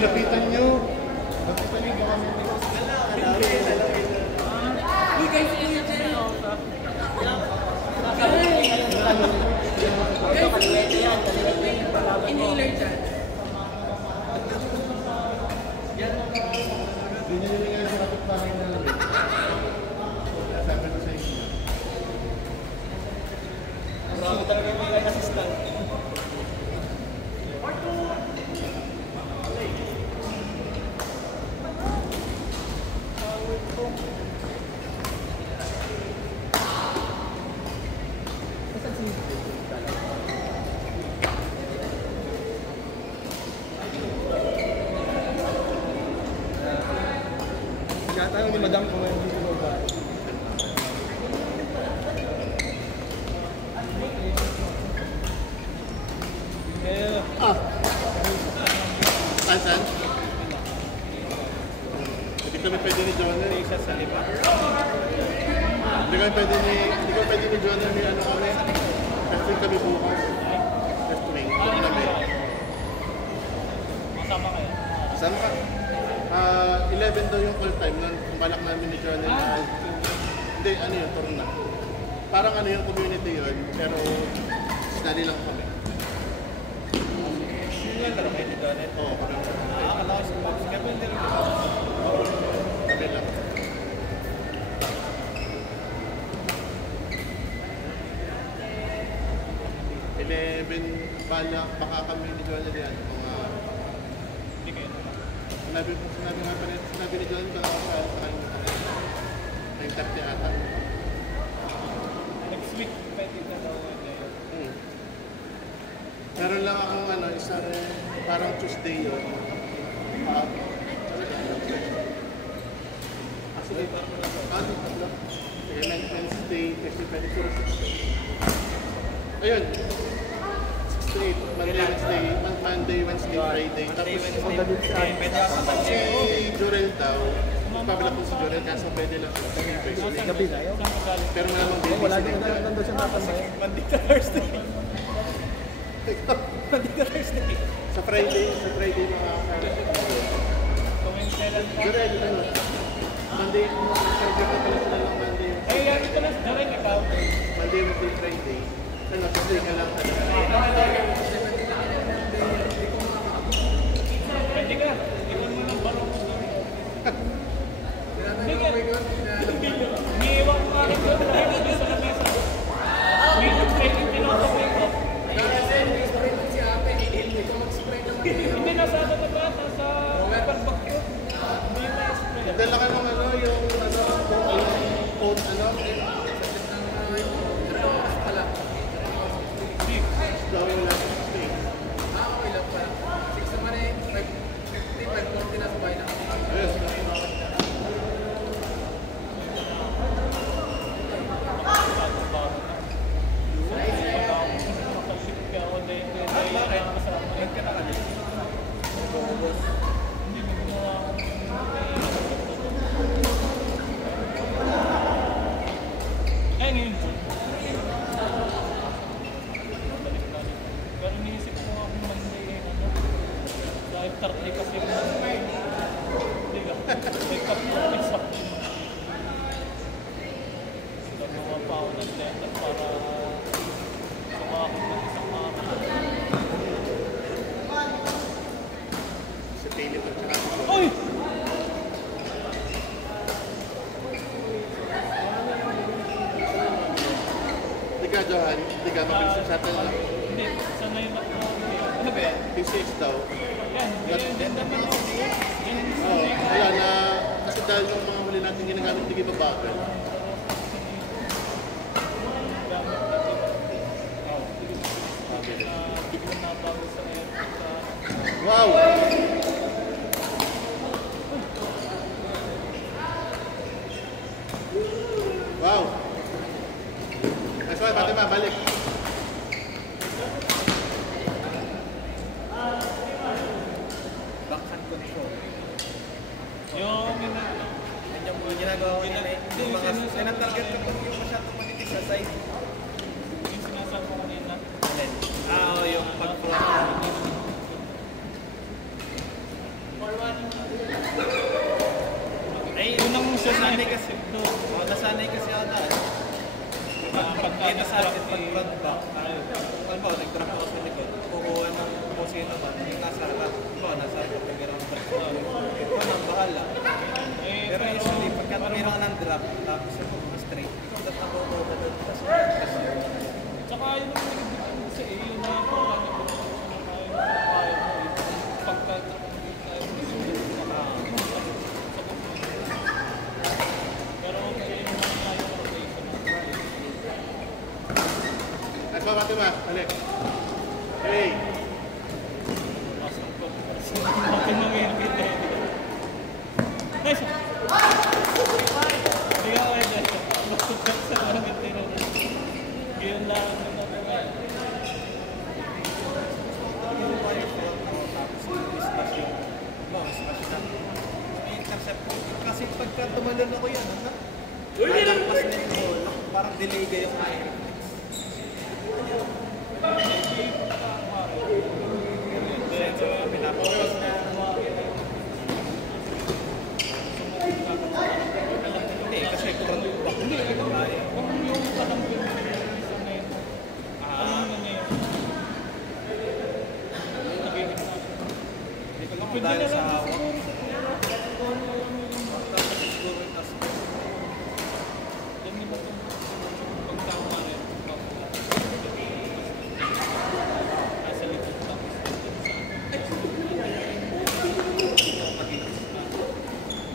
Lapitan nyo. Inhaler dyan. Marami talaga yung mga assistant. Tayo ni Madam kung ano dito ba. Saan? Hindi kami pwede ni Jonah. Isa sa lipa. Hindi kami pwede ni Jonah ni ano kami. Testing kami bukas. Testing. Ito kami. Masama kayo? Sama ka. 11 daw yung full time nun. Balak namin ni Jonah na... Hindi, ano yun, turn na. Parang ano yung community yun, pero study lang kami. Yun lang talaga ni Jonah? Oo, kami. Akala ko sa box. Kaya pwede rin. Kami lang. Baka kami ni Jonah yan. Hindi kayo. Sinabi nga pa rin, sinabi ni Jonah baka sa kanya. 9:30 ata. Next week, pwede na daw ngayon. Meron lang akong ano, isang parang Tuesday yun. Sige, parang na daw. Sige, Wednesday, kasi pwede ko rin 6. Ayun. 6 Monday, Wednesday, Friday. Monday, Wednesday. Pwede ako sa Si Jurel daw, magpabalak ko si Jurel kaso pwede lang siya. Gabi na yun. Pero malamang baby Wala si din Dexter. nandun siya nakasaya. Monday to Thursday. Monday to Thursday. Sa Friday makakasaya. Wednesday lang. Jurel, ano? Monday, Friday ka pala sila lang Monday. Ay, yan ito lang. Darin ikaw. Monday, Wednesday, Friday. Ano, Tuesday ka lang talaga. Pwede ka. Iwan mo ng barong mo doon. Hindi ka. Iniiwan mo nga rin doon. Dahil hindi sa lamesa. May nag-training tinatapay ko. Hindi nasa ano na ba? Nasa pagbakyo. Hindi na-spray. Dala ka ng ano, yung code, ano? Daw yung last stay. Ayos. Ayun yun. 30 kasi hindi ka. May kapit sa sila mga pao ng tender para sumakot ng isang araw. Si Philip at saka si Uy! Hindi ka, Johan. Hindi ka mabilis sa atin lang. Hindi, sanay na ako. Ano ba yan? PCX daw. Yan, yan naman ako. Oo, wala na. Kasi dahil yung mga huli natin ginagamit, hindi ba bagal? Wow! Wow! That's why, Fatima, balik. Backhand control. Yung Yan yung ginagawa ko yun eh. Yung mga sinatarget ko kung yung masyadong manitig sa side. yung sinasabi ko kanina. Alin? Oo, yung pag-front. Ay, unang nasanay kasi. Oo, nasanay kasi ako dahil. Kita sa atin pag-front back. Alam mo, nag-drop ako sa likod. Kukuha ng kung sino man. Yung nasa harap. Nasa harap. Nag-ground back. Ito nang bahala. Pero usually, pagka tumira ka ng drop, tapos yung mga straight, dapat nakukuha ka doon. Tapos Tsaka yun ang nagiging sa iyo na parang kaya mo pagka pero okay yung mga kaya rotation. That's why, Fatima, balik. Hey! Pasok ko. Bakit nangyayakit eh? Nice! Hindi ka kaya dyan. Masukap sa langit nila. Yun lang ang nagagawa. yung wire fault ako, tapos smash yung smash na. May intercept ko. Kasi pagka tumalon ako yan, nalagpas na yung ball. Parang delay yung wire. So, pinapokus na. Hindi, kasi kurang back. Hindi, Kung yung patanggal mo yung isa na yun, alam mo na yun. Nagiging na. Hindi ko lang dahil sa hawak. Tapos siguro yung task ko. Yan naman itong pagkama rin. Nasa likod tapos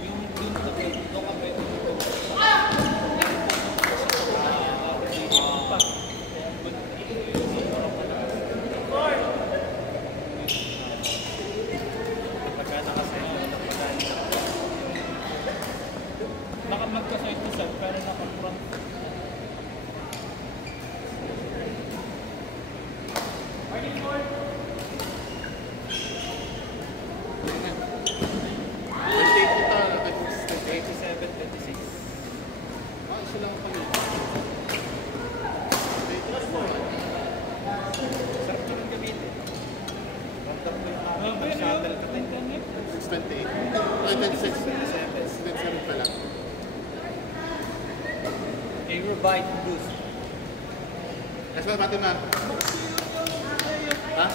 yung dun sa doon kami Pagka nakasend ako ng madali. magka-side to side pero naka-front. Twenty-eight kita, 27, 26. isa lang kami. Sarap ko ng gamitin. Random ko yung shuttle ka tayo. 628. 26. 27 pala. Aerobite boost. That's why, Fatima. Ha?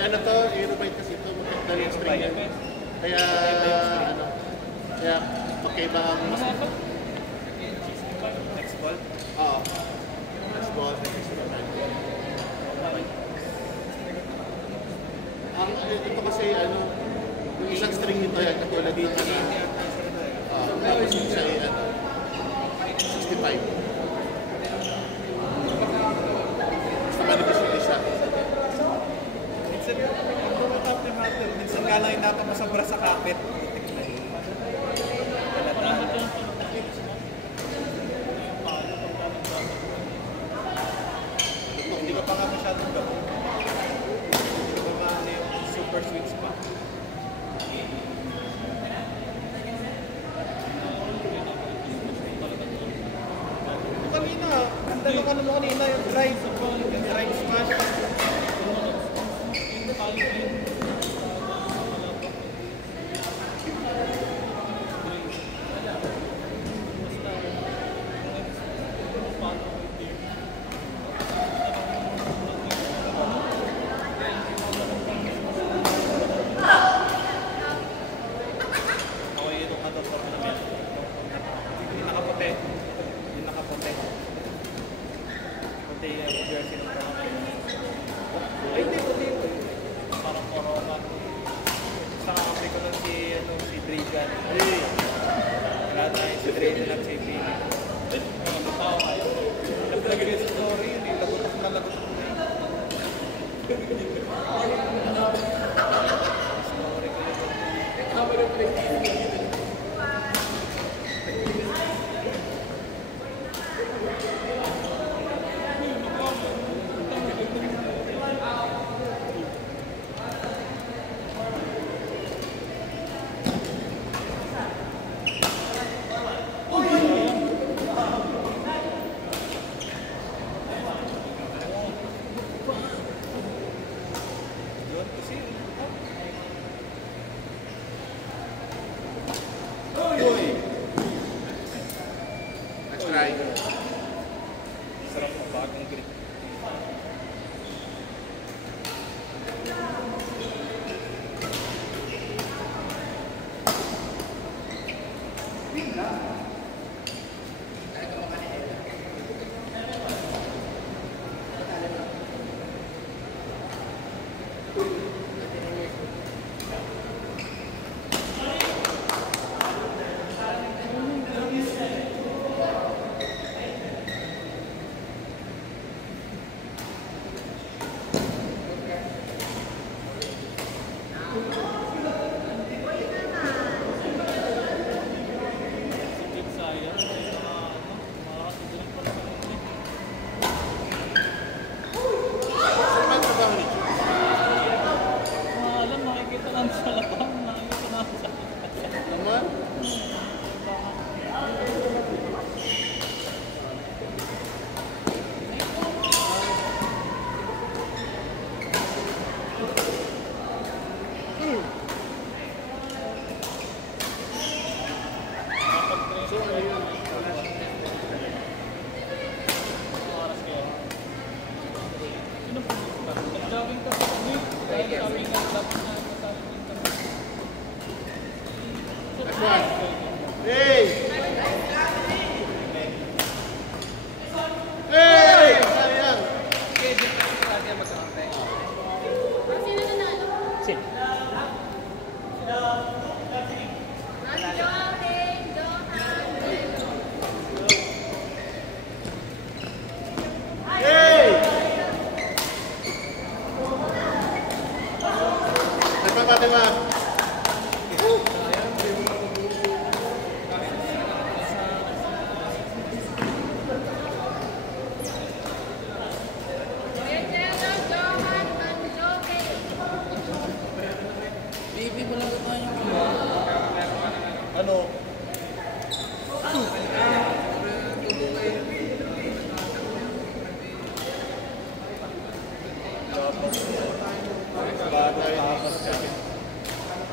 Ano to? Aerobite kasi ito. Dahil yung string yan. Kaya, ano? Kaya, magkaiba ang mas... Next ball. Oo. Next ball. Next ball. Ang ito kasi, ano, yung isang string nito yan, katulad ng tapos yung isa ay, ano, 65. Basta manipis yung isa. Minsan yung pumatap yung halter. Minsan nga lang yung napapasobra sa kapit. Hindi ko pa nga masyadong gawin. Hindi ko maano yung super sweet spot. Kanina, ang tanong ko naman kanina yung drive smash. sabi nga, dapat na Next one. Hey! Hey! Sayang! Sit. Hey! Nagpapatima. Ano?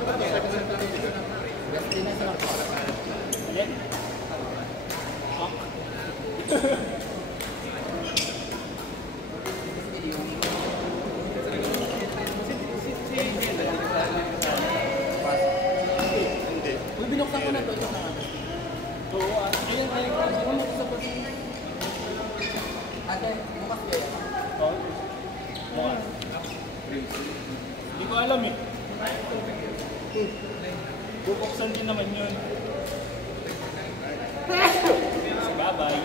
Bago tapos ka. Yan. Hindi. Uy, binuksan ko na to. Ito na nga. Oo, Ayun, ayun. Ano mo sa pag... Ate, bukas kaya. Oo. Bukas. Hindi ko alam eh. Bubuksan din naman yun. Bye-bye.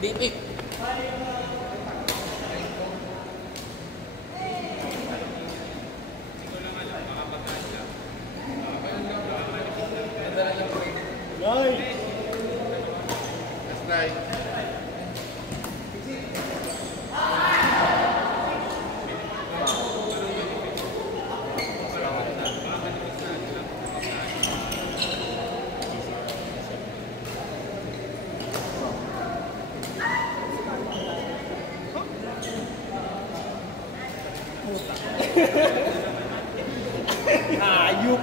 Bipik. Nice! Let's try. Ayup!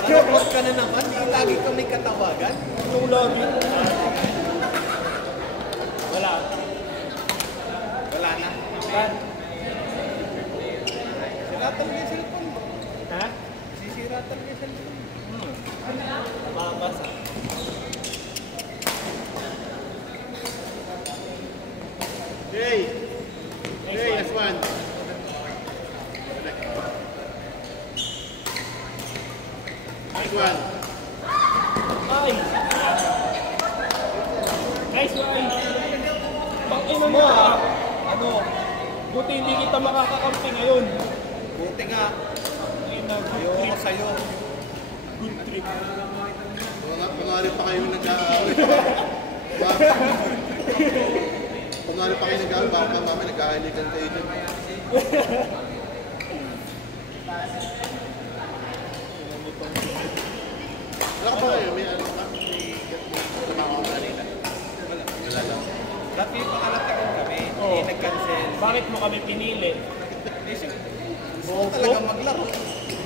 Nanonood ka na naman, di lagi kang may katawagan. Yung lobby. Wala. Wala na. Ban. Siratan mo yung cellphone mo. Ha? Sisiratan mo yung cellphone mo. Mabasa. Hey! Hey, next one. Next one. Ay! Nice one! Pang-ina mo ah! Ano? Buti hindi kita makakakampi ngayon. Buti nga. Ayun na, good Ayoko trip. sa'yo. Good trip. Kunwari pa kayo nag-aaway. Kunwari pa kayo nag-aaway, baka mami nag-aaligan kayo dyan. Wala ka ba kayo? May ano ka? May trabaho ka kanina? Wala lang. Dati pakalatagan kami. Oo. Hindi nag-cancel. Bakit mo kami pinili? Eh, gusto ko talaga maglaro.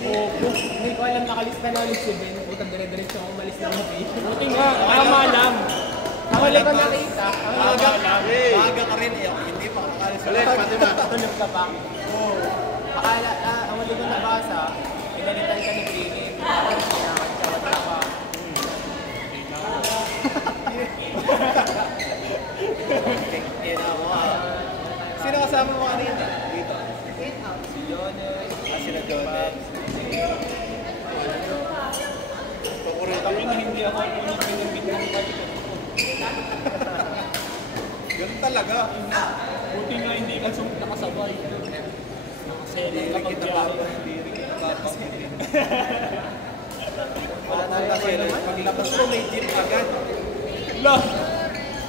Opo. Hindi ko alam nakalista na ulit si Ben. Utang dire-diretso ako umalis na ng page. Buti nga, tama lang. Ang wala ko nakita. Maaga, Hey! maaga ka rin. Eh, ako hindi pa makakalis sa Ulit, Fatima. Tulog ka pa. Oo. Akala, ang wala ko nabasa, pinalitan ka ni Kringin. Kinakat-kawat ka pa. Yan ako ah. Sino kasama mo kanina? Dito. Si Jones. Sila Jones. Kami na hindi ako unang pinabit ng kali. Ganun talaga. Buti nga hindi ka nakasabay. Kasi Hindi rin kapag kita biyahe. bago. Hindi rin kita bago. Wala tayo kasi paglabas mo may jeep agad. Lah!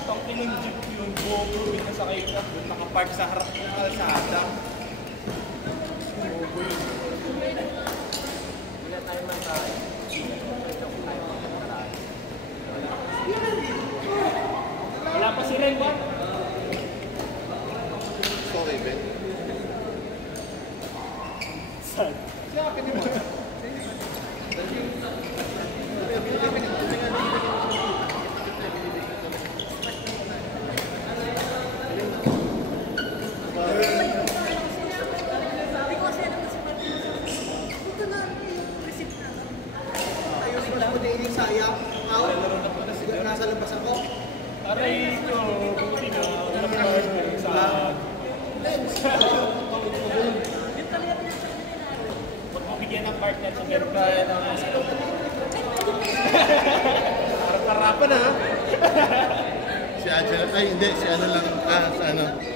Tangin ng jeep yun. Bobo, binasakay ka. Nakapark sa harap ng kalsada. Bobo yun. Wala tayo man tayo. Wala pa si Ren ba? Sorry, Ben. Saan? Siya, pwede mo. Ayusin lang mo din sayang. Siguro nasa labas ako. Aray ko, buti na. Wala pa sa... Huwag mo bigyan ng partner sa Berkaya na Parang harapan ha. Si Angela, ay hindi, si ano lang, sa ano.